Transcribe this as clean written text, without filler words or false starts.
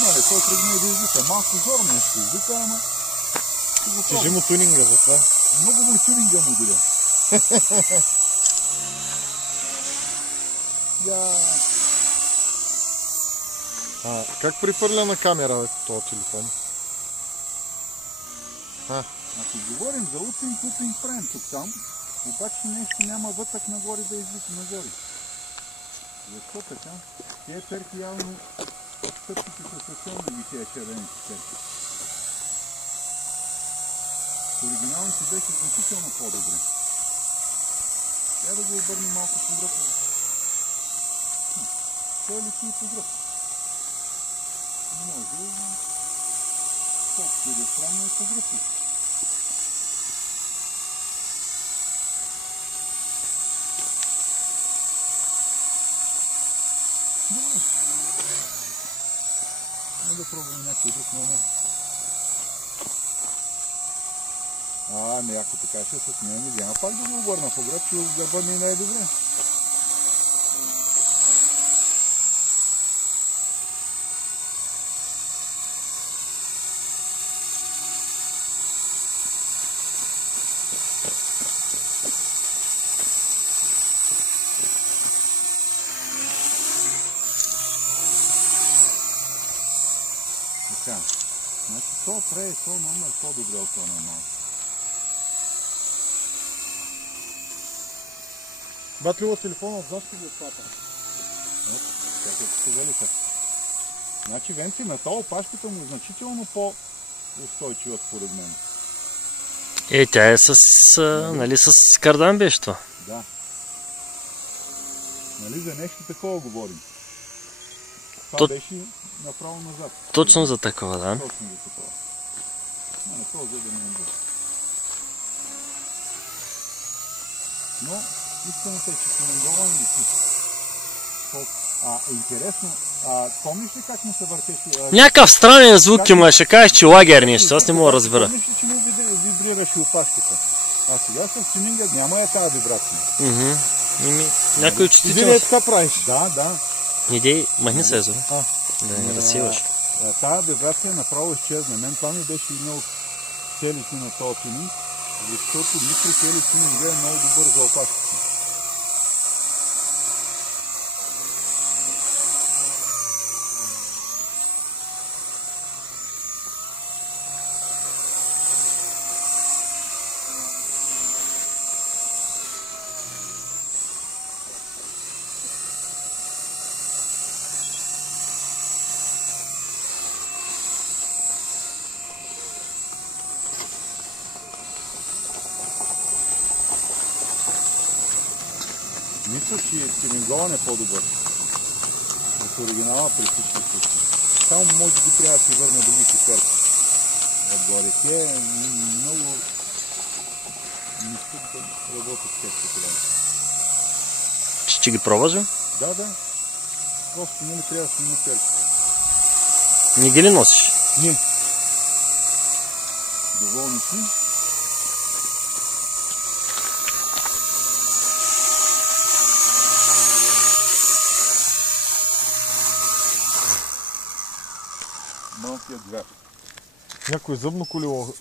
Мале, той тръгна и да извика. Малко зорно нещо извика, ама... Тежи му тунинга за това. Много му тюнинга му дойде. Как прифърля на камера този телефон? Ако говорим за лупинг правим тук-там, обаче нещо няма вътък нагоре да извика нагоре. Защо така? Тия перки явно стъпките са съвсем други, тия червените перки. Оригиналните беше значително по-добре. Трябва да го обърнем малко по гръб. Той лети и по гръб. Може колкото да странно и по гръб. Да пробваме някой друг момент. Не, ако така ще се смеем, няма пак да го обърна по гръб, че гърба ми не е добре. Така, значи то прави то номер по-добре от това нормално. Батлива телефона, защо го отпата? Както се велиха. Значи Венци, метал опашката му е значително по-устойчива според мен. Тя е с кардан беше това. Да. Нали за нещо такова говорим. Това беше направо назад. Точно за такова, да. Точно за такова. Не, това за да не е бъде. Но истината е, че тюнингован ли си? Интересно, помниш ли как му се въртеше? Някакъв странен звук има, ще кажеш, че лагер нещо, аз не мога да разбера. Помниш ли, че му вибрираше опашката? А сега с тюнинга няма тази вибрация. Някой чувствително. Ти така правиш? Да. Идей, махни се, Езо. Да не разсиваш. Тази вибрация направо изчезна. Мен това ми беше една от целите на този тюнинг, защото микрохели тюнинга е много добър за опашката. Мисля, че тюнингован е по-добър от оригинала при всички случаи. Само може би трябва да си върна другите перки отгоре. Те много не искат да работят перки тогава. Ще ги пробваш, бе? Да. Просто не трябва да сменя перки. Не ги ли носиш? Не. Доволни си. Малкият звяр. Някой зъбно колело